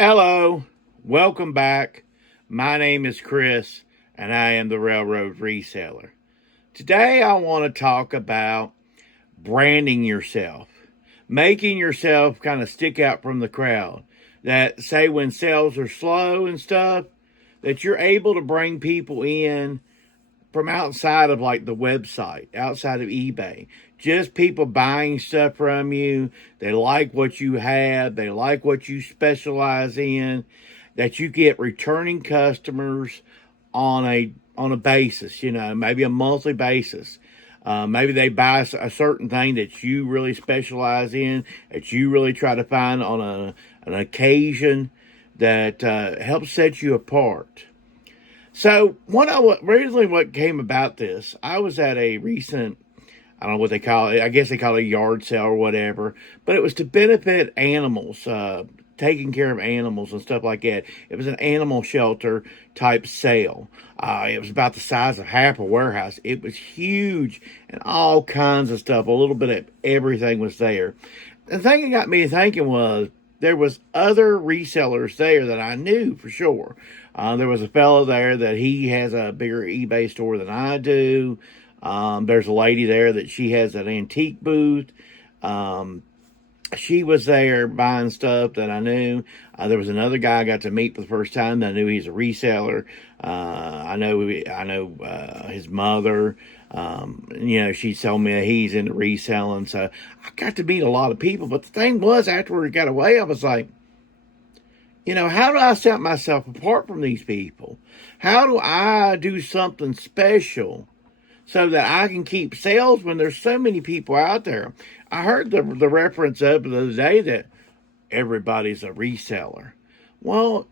Hello, welcome back. My name is Chris, and I am the Railroad Reseller. Today, I want to talk about branding yourself, making yourself kind of stick out from the crowd. That, say, when sales are slow and stuff, that you're able to bring people in from outside of like the website, outside of eBay. Just people buying stuff from you. They like what you have, they like what you specialize in, that you get returning customers on a basis, maybe a monthly basis. Maybe they buy a certain thing that you really specialize in, that you really try to find on an occasion that helps set you apart. So originally what came about this, I was at a recent, I don't know what they call it. I guess they call it a yard sale or whatever, but it was to benefit animals, taking care of animals and stuff like that. It was an animal shelter type sale. It was about the size of half a warehouse. It was huge and all kinds of stuff. A little bit of everything was there. The thing that got me thinking was there was other resellers there that I knew for sure. There was a fellow there that he has a bigger eBay store than I do. There's a lady there that she has an antique booth. She was there buying stuff that I knew. There was another guy I got to meet for the first time that I knew he's a reseller. I know his mother. She told me that he's into reselling. So I got to meet a lot of people. But the thing was, after we got away, I was like, how do I set myself apart from these people? How do I do something special so that I can keep sales when there's so many people out there? I heard the reference of the other day that everybody's a reseller. Well,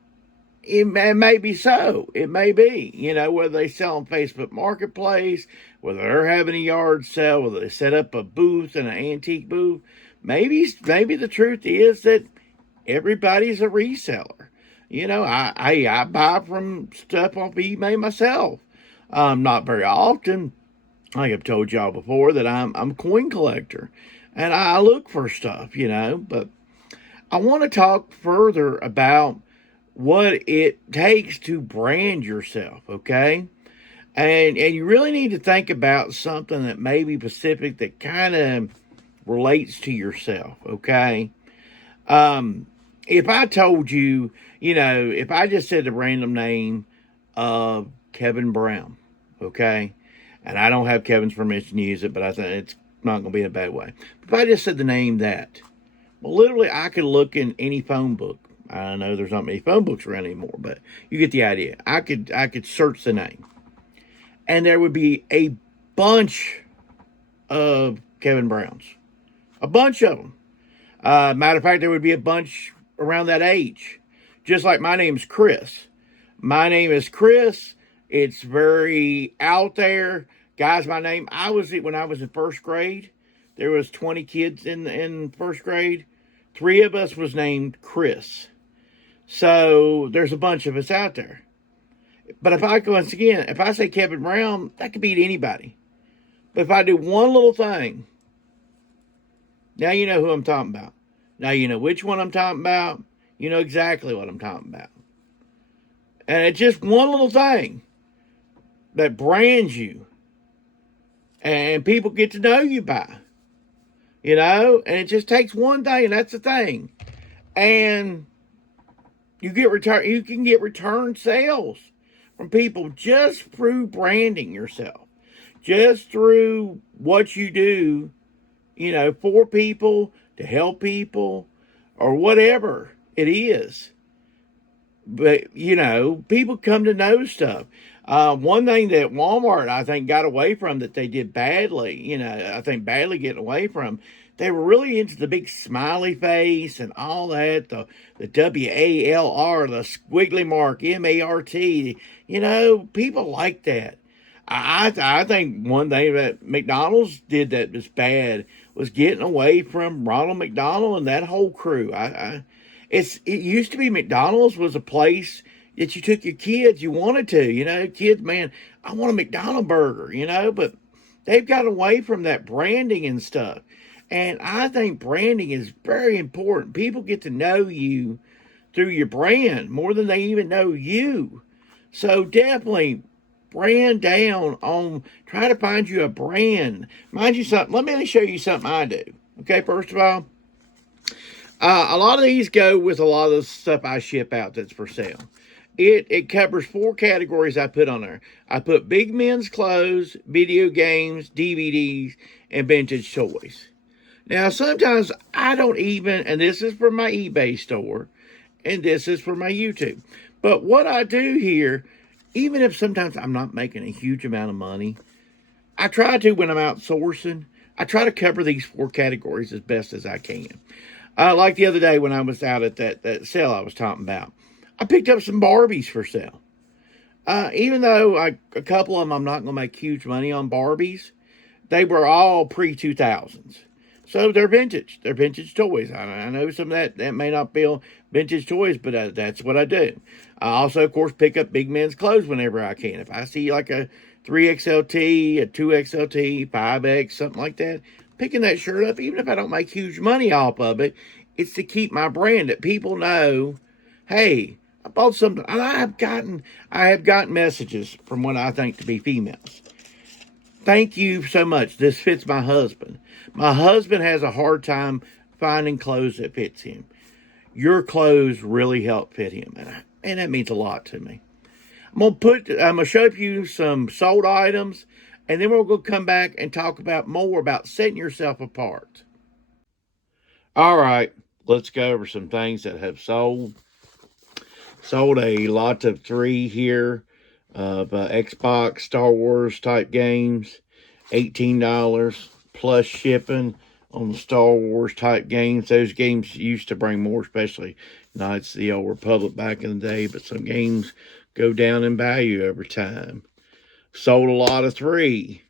it may be so. It may be, whether they sell on Facebook Marketplace, whether they're having a yard sale, whether they set up a booth in an antique booth. Maybe the truth is that everybody's a reseller. I buy from stuff off eBay myself. Not very often. Like I've told y'all before that I'm a coin collector, and I look for stuff. But I want to talk further about what it takes to brand yourself. Okay. And you really need to think about something that may be specific that kind of relates to yourself. Okay. If I told you, if I just said the random name of Kevin Brown, okay, and I don't have Kevin's permission to use it, but I think it's not going to be in a bad way. If I just said the name that, well, literally I could look in any phone book. I know there's not many phone books around anymore, but you get the idea. I could search the name, and there would be a bunch of Kevin Browns, a bunch of them. Matter of fact, there would be a bunch around that age. Just like my name's Chris. My name is Chris. It's very out there. Guys, when I was in first grade, there was 20 kids in first grade. 3 of us was named Chris. So there's a bunch of us out there. But if I say Kevin Brown, that could be anybody. But if I do one little thing, now you know who I'm talking about. Now you know which one I'm talking about. You know exactly what I'm talking about. And it's just one little thing that brands you. And people get to know you by. And it just takes one thing, and that's the thing. And you can get return sales from people just through branding yourself. Just through what you do, for people, to help people, or whatever it is. But, people come to know stuff. One thing that Walmart, I think, got away from that they did badly, I think badly getting away from, they were really into the big smiley face and all that, the WALR, the squiggly mark, MART. People like that. I think one thing that McDonald's did that was bad was getting away from Ronald McDonald and that whole crew. It used to be McDonald's was a place that you took your kids, you wanted to, kids, man, I want a McDonald burger, but they've got away from that branding and stuff. And I think branding is very important. People get to know you through your brand more than they even know you. So definitely brand down on, try to find you a brand. Mind you something, let me show you something I do. Okay, first of all, a lot of these go with a lot of the stuff I ship out that's for sale. It covers 4 categories I put on there. I put big men's clothes, video games, DVDs, and vintage toys. Now, sometimes I don't even, and this is for my eBay store, and this is for my YouTube. But what I do here, even if sometimes I'm not making a huge amount of money, I try to, when I'm outsourcing, I try to cover these 4 categories as best as I can. Like the other day when I was out at that sale I was talking about, I picked up some Barbies for sale. Even though a couple of them I'm not going to make huge money on Barbies, they were all pre-2000s. So they're vintage. They're vintage toys. I know some of that may not be vintage toys, but that's what I do. I also, of course, pick up big men's clothes whenever I can. If I see like a 3XLT, a 2XLT, 5X, something like that, picking that shirt up, even if I don't make huge money off of it, it's to keep my brand, that people know, hey, I bought something. And I have gotten messages from what I think to be females. Thank you so much. This fits my husband. My husband has a hard time finding clothes that fits him. Your clothes really help fit him, and that means a lot to me. I'm gonna show you some sold items, and then we're gonna come back and talk about more about setting yourself apart. All right, let's go over some things that have sold. Sold a lot of 3 here of Xbox Star Wars type games, $18 plus shipping on the Star Wars type games. Those games used to bring more, especially Knights of the Old Republic back in the day, but some games go down in value over time. Sold a lot of 3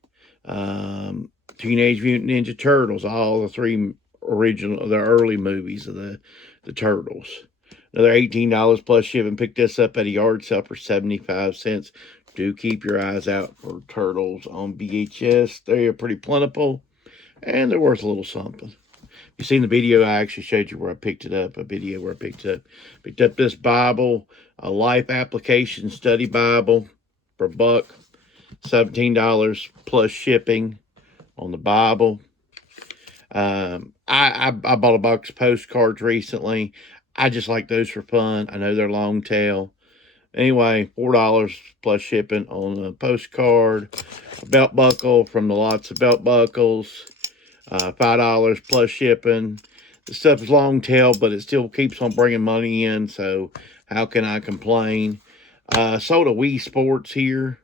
Teenage Mutant Ninja Turtles, all the 3 original, the early movies of the Turtles. Another $18 plus shipping. Picked this up at a yard sale for 75 cents. Do keep your eyes out for Turtles on VHS. They are pretty plentiful, and they're worth a little something. You've seen the video, I actually showed you where I picked it up, a video where I picked it up. Picked up this Bible, a Life Application Study Bible for $1. $17 plus shipping on the Bible. I bought a box of postcards recently. I just like those for fun. I know they're long tail. Anyway, $4 plus shipping on the postcard. A belt buckle from the Lots of Belt Buckles. $5 plus shipping. The stuff is long tail, but it still keeps on bringing money in, so how can I complain? Sold a Wii Sports here.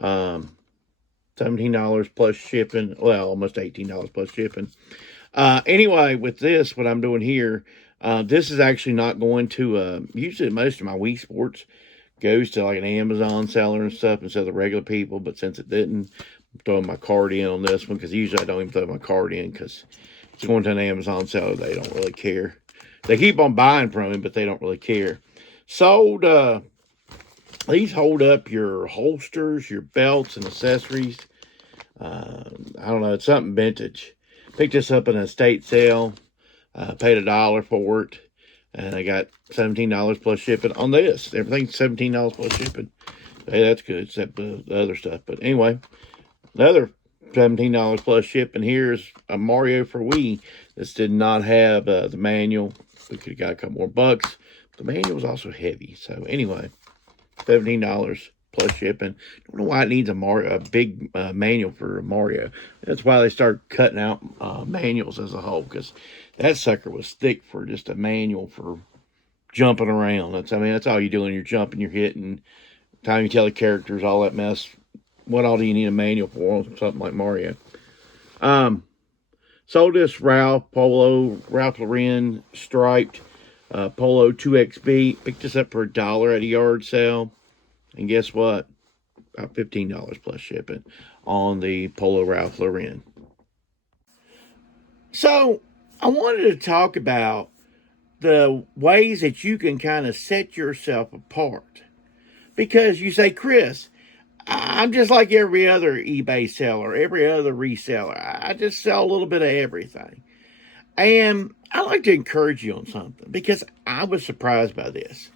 $17 plus shipping. Well, almost $18 plus shipping. Anyway, with this, what I'm doing here, this is actually not going to, usually most of my Wii Sports goes to like an Amazon seller and stuff instead of the regular people, but since it didn't, I'm throwing my card in on this one, because usually I don't even throw my card in, because it's going to an Amazon seller. They don't really care. They keep on buying from him, but they don't really care. Sold, these hold up your holsters, your belts, and accessories. I don't know, it's something vintage. Picked this up in an estate sale. Paid $1 for it. And I got $17 plus shipping on this. Everything's $17 plus shipping. Hey, that's good, except the other stuff. But anyway, another $17 plus shipping. Here's a Mario for Wii. This did not have the manual. We could have got a couple more bucks. The manual was also heavy. So anyway, $17 plus shipping. Don't know why it needs a big manual for Mario. That's why they start cutting out manuals as a whole, because that sucker was thick for just a manual for jumping around. That's all you're doing. You're jumping, you're hitting. Time you tell the characters, all that mess. What all do you need a manual for? Something like Mario. Sold this Ralph Lauren striped Polo 2XB. Picked this up for $1 at a yard sale. And guess what? About $15 plus shipping on the Polo Ralph Lauren. So, I wanted to talk about the ways that you can kind of set yourself apart. Because you say, Chris, I'm just like every other eBay seller, every other reseller. I just sell a little bit of everything. And I like to encourage you on something because I was surprised by this.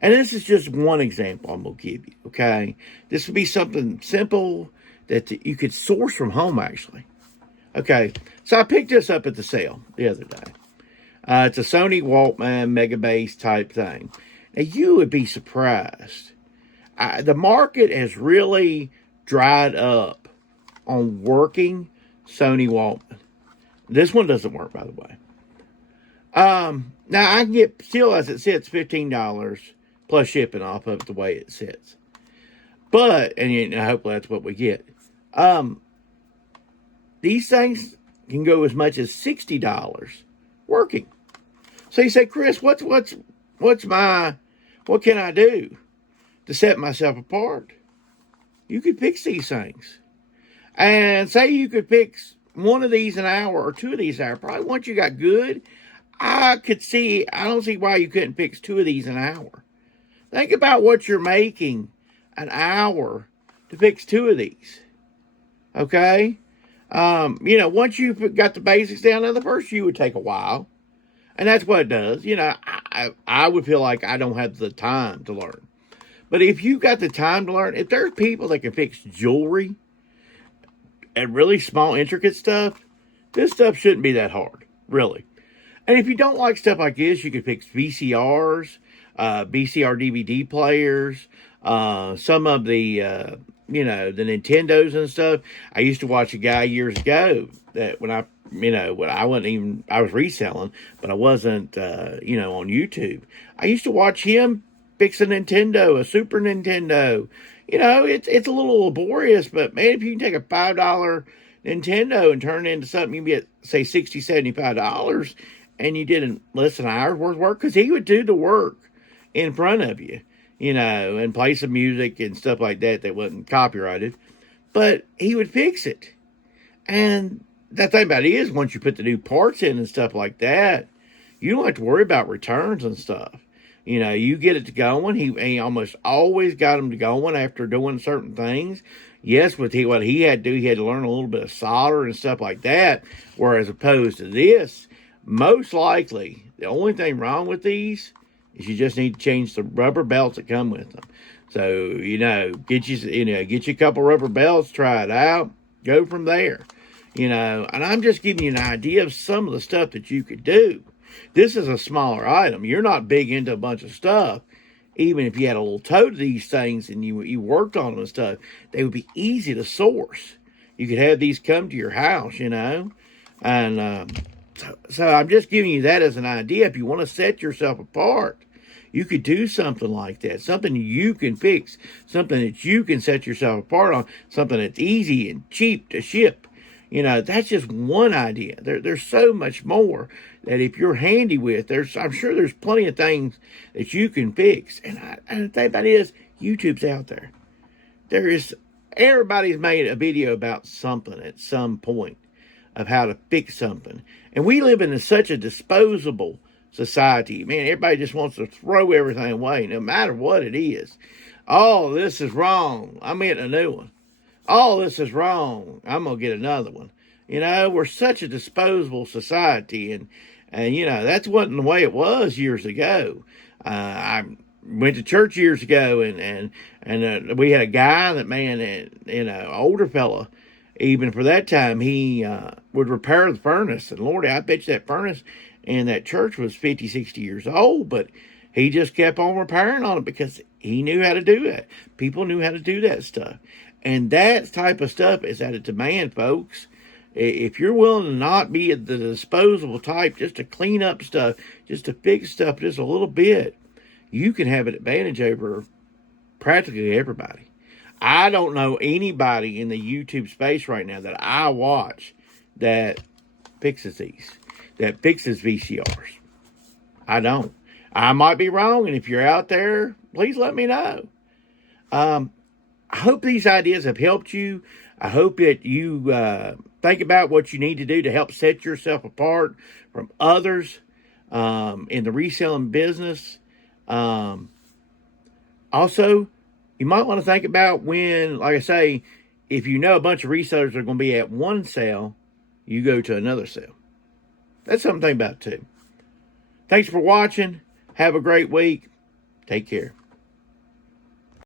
And this is just one example I'm going to give you, okay? This would be something simple that you could source from home, actually. Okay, so I picked this up at the sale the other day. It's a Sony Walkman Mega Bass type thing. Now, you would be surprised. The market has really dried up on working Sony Walkman. This one doesn't work, by the way. Now, I can get, still as it sits, $15 plus shipping off of it the way it sits. But, and hopefully that's what we get. These things can go as much as $60 working. So you say, Chris, what can I do to set myself apart? You could fix these things. And say you could fix one of these an hour or two of these an hour. Probably once you got good, I don't see why you couldn't fix two of these an hour. Think about what you're making an hour to fix two of these. Okay? Once you've got the basics down, now the first few would take a while. And that's what it does. I would feel like I don't have the time to learn. But if you got the time to learn, if there's people that can fix jewelry and really small, intricate stuff, this stuff shouldn't be that hard, really. And if you don't like stuff like this, you can fix VCRs, VCR DVD players, some of the Nintendos and stuff. I used to watch a guy years ago that when I was reselling, but I wasn't, on YouTube. I used to watch him fix a Nintendo, a Super Nintendo. It's a little laborious, but man, if you can take a $5 Nintendo and turn it into something, you can get, say, $60, $75, and you did in less than an hour's worth of work, because he would do the work in front of you, and play some music and stuff like that wasn't copyrighted, but he would fix it. And the thing about it is, once you put the new parts in and stuff like that, you don't have to worry about returns and stuff. You get it to going. He almost always got them to going after doing certain things. Yes, what he had to do, he had to learn a little bit of solder and stuff like that. Whereas opposed to this, most likely, the only thing wrong with these is you just need to change the rubber belts that come with them. So, get you a couple rubber belts, try it out, go from there. And I'm just giving you an idea of some of the stuff that you could do. This is a smaller item. You're not big into a bunch of stuff. Even if you had a little tote of these things and you worked on them and stuff, they would be easy to source. You could have these come to your house, And so I'm just giving you that as an idea. If you want to set yourself apart, you could do something like that. Something you can fix. Something that you can set yourself apart on. Something that's easy and cheap to ship. That's just one idea. There's so much more that if you're handy with, I'm sure there's plenty of things that you can fix. And the thing about it is, YouTube's out there. Everybody's made a video about something at some point of how to fix something. And we live in such a disposable society. Man, everybody just wants to throw everything away, no matter what it is. Oh, this is wrong. I'm getting a new one. Oh, this is wrong. I'm going to get another one. We're such a disposable society, and that's wasn't the way it was years ago. I went to church years ago, and we had a guy that, man, an older fella, even for that time, he would repair the furnace. And Lord, I bet you that furnace in that church was 50, 60 years old, but he just kept on repairing on it because he knew how to do it. People knew how to do that stuff. And that type of stuff is at a demand, folks. If you're willing to not be the disposable type, just to clean up stuff, just to fix stuff just a little bit, you can have an advantage over practically everybody. I don't know anybody in the YouTube space right now that I watch that fixes VCRs. I don't. I might be wrong, and if you're out there, please let me know. I hope these ideas have helped you. I hope that you think about what you need to do to help set yourself apart from others in the reselling business. Also, you might want to think about when, like I say, if you know a bunch of resellers are going to be at one sale, you go to another sale. That's something to think about too. Thanks for watching. Have a great week. Take care.